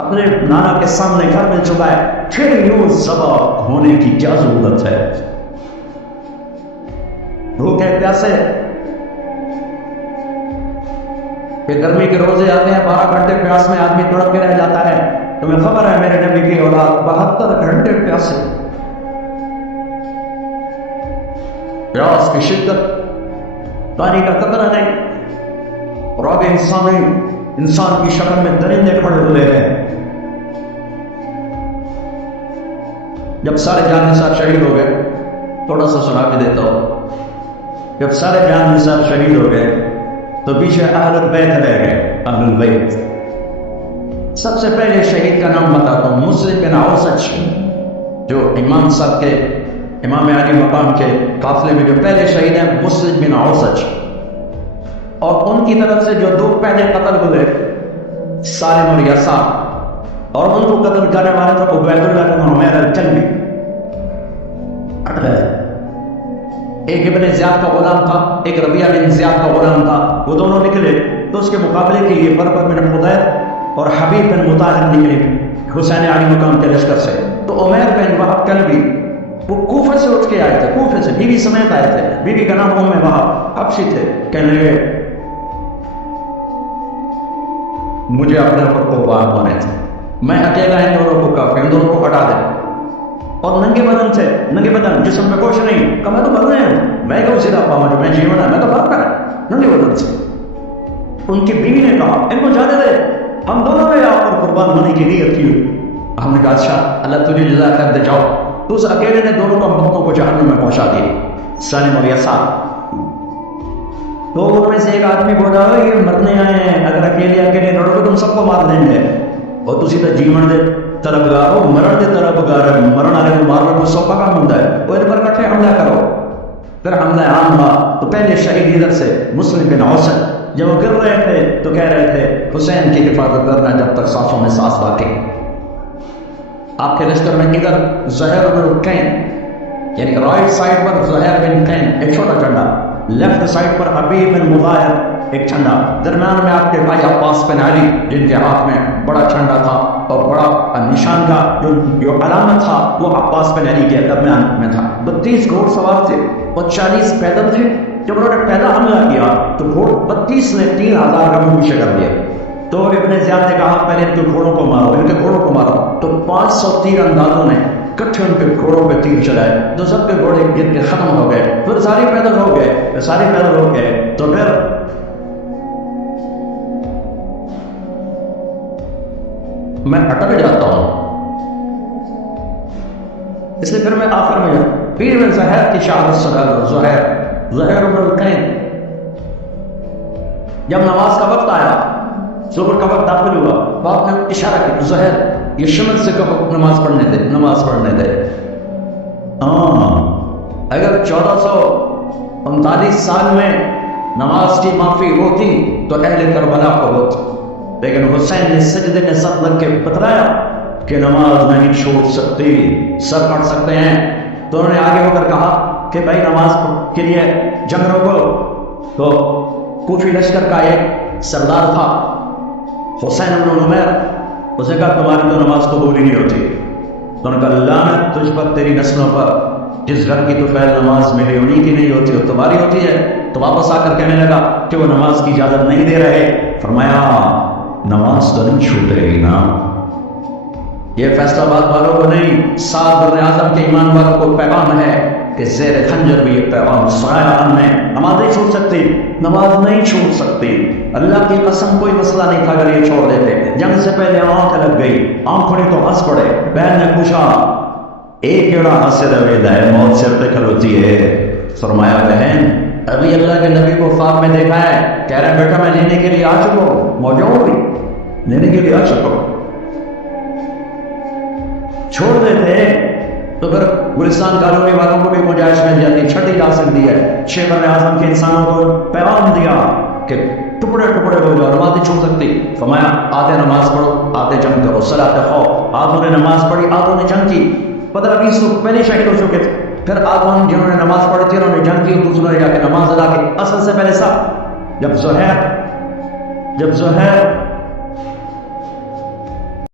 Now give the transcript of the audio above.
اپنے نانا کے سامنے گھر میں چکا ہے، پھر یوں ذبح ہونے کی کیا ضرورت ہے؟ بھوکے پیاسے کہ گرمی کے روزے آتے ہیں، 12 گھنٹے پیاس میں آدمی تڑپ کے رہ جاتا ہے. تمہیں خبر ہے میرے نبی کی اولاد 72 گھنٹے پیاسے. پیاس کی شدت پانی کا قطرہ نہیں، اور آگے انسان کی شکل میں درندے کھڑے ہوئے ہیں. جب سارے جان نثار شہید ہو گئے، تھوڑا سا سنا کے دیتا ہوں، جب سارے جان نثار شہید ہو گئے تو پیچھے اہل البیت رہ گئے. اہل البیت سب سے پہلے شہید کا نام بتاتا ہوں، مسلم بن اوسج، جو امام صاحب کے امام علی مقام کے قافلے میں جو پہلے شہید ہیں، مسلم بن اوسج. اور ان کی طرف سے جو 2 پہلے قتل ہوئے، سالم اور یسار، اور ان کو قتل کرنے والے تھے عبید اللہ بن عمیر الکلبی. ایک ابن زیاد کا غلام تھا، ایک ربیعہ بن زیاد کا غلام تھا. وہ دونوں نکلے تو اس کے مقابلے کے لیے بربر بن حدیر اور حبیب بن مطاہر نکلے حسین علی مقام کے لشکر سے. تو عمیر بن وہب کلبی وہ کوفہ سے اٹھ کے آئے تھے، کوفہ سے بیوی سمیت آئے تھے. بیوی کا نام ام وہب، حبشی تھے. کہنے لگے مجھے اپنے اوپر قربان ہونے تھے، میں اکیلا ان دونوں کو کافی، ان دونوں کو ہٹا دیں. اور ننگے بدن تھے، ننگے بدن، جسم پہ کچھ نہیں. کہ میں تو بدن ہوں، میں کہوں سیدھا پاؤں جو میں جیون ہے، میں تو بات کر ننگے بدن سے. ان کی بیوی نے کہا ان کو جانے دے، ہم دونوں نے آپ پر قربان ہونے کی نیت کی. ہم نے کہا اچھا اللہ تجھے جزا کر دے، جاؤ. تو اس اکیلے نے دونوں مردوں کو جہنم میں پہنچا دیا، سالم اور یسار. تو ان میں سے ایک آدمی بولا یہ مرنے آئے ہیں، اگر اکیلے لڑو گے تم سب کو مار دیں گے. اور تسی تو جیون دے طلبگار ہو، مرن دے طلبگار ہے، مرن والے کو مارنا کو سوپا کام ہوتا ہے. وہ ان پر کٹھے حملہ کرو. پھر حملہ عام ہوا تو پہلے شہید ادھر سے مسلم بن اوسج، جب وہ گر رہے تھے تو کہہ رہے تھے حسین کی حفاظت کرنا جب تک سانسوں میں سانس باقی. آپ کے لشکر میں ادھر زہیر بن کین، یعنی رائٹ سائڈ پر زہیر بن کین ایک چھوٹا جھنڈا، لیفٹ سائڈ پر حبیب بن مظاہر ایک جھنڈا، درمیان میں آپ کے بھائی عباس بن علی جن کے ہاتھ میں بڑا جھنڈا تھا اور بڑا نشان کا جو علامت تھا وہ عباس بن علی کے درمیان میں تھا. 32 گھوڑ سوار تھے اور 40 پیدل تھے. جب انہوں نے پہلا حملہ کیا تو گھوڑ 32 نے 3000 کا منہ پیچھے کر دیا. تو ابن زیاد نے کہا پہلے ان کے گھوڑوں کو مارو، ان کے گھوڑوں کو مارو. تو 500 تیر اندازوں نے کٹھے ان کے گھوڑوں پہ تیر چلائے تو سب کے گھوڑے گر کے ختم ہو گئے. پھر سارے پیدل ہو گئے. تو پھر میں اٹک جاتا ہوں، اس لیے پھر میں آخر میں پیر بن زہیر کی شہادت سنا. زہیر بن القین جب نماز کا وقت آیا، ظہر کا وقت داخل ہوا، باپ نے اشارہ کیا زہیر یہ شمل سے کہو نماز پڑھنے دے. اگر 1439 سال میں نماز کی معافی ہوتی تو اہل کربلا کو ہوتی، لیکن حسین نے سجدے میں سر لگ کے بتلایا کہ نماز نہیں چھوڑ سکتی، سر پڑھ سکتے ہیں. تو انہوں نے آگے ہو کر کہا کہ بھائی نماز کے لیے جنگ روکو. تو کوفی لشکر کا ایک سردار تھا حسین بن عمیر، اس نے کہا تمہاری تو نماز قبول ہی نہیں ہوتی. تو انہوں نے کہا لعنت تجھ پر تیری نسلوں پر، جس گھر کی تو پہل نماز میری انہیں کی نہیں ہوتی، وہ تمہاری ہوتی ہے. تو واپس آ کر کہنے لگا کہ وہ نماز کی اجازت نہیں دے رہے. فرمایا نماز تو نہیں چھوٹے گی نا. یہ فیصلہ باد والوں کو نہیں، 7 بر اعظم کے ایمان والوں کو پیغام ہے کہ زیر خنجر بھی یہ پیغام سنایا ہم نے. نماز نہیں چھوٹ سکتی، نماز نہیں چھوٹ سکتی. اللہ کی قسم کوئی مسئلہ نہیں تھا اگر یہ چھوڑ دیتے. جنگ سے پہلے آنکھ لگ گئی، آنکھ کھلی تو ہنس پڑے. بہن نے پوچھا ایک کیڑا ہنسے رویدا ہے، موت سر پہ کھلوتی ہے. فرمایا بہن ابھی اللہ کے نبی کو خواب میں دیکھا ہے، کہہ رہے بیٹا میں لینے کے لیے آ چکا ہوں، موجود بھی لینے کے لیے آ چکا ہوں. چھوڑ دیتے تو پھر گلستان کالونی والوں کو بھی گنجائش مل جاتی، چھٹی جا سکتی ہے. 6 بر اعظم کے انسانوں کو پیغام دیا کہ ٹکڑے ٹکڑے ہو جاؤ، نماز نہیں چھوڑ سکتی. فرمایا آدھے نماز پڑھو، آدھے جنگ کرو، صلاۃ خوف. آدھوں نے نماز پڑھی، آدھوں نے جنگ کی. 15-20 لوگ پہلے شہید ہو چکے تھے. پھر آدھوں جنہوں نے نماز پڑھی تھی انہوں نے جنگ کی، دوسروں نے جا کے نماز ادا کی. اصل سے پہلے سب جب زہیر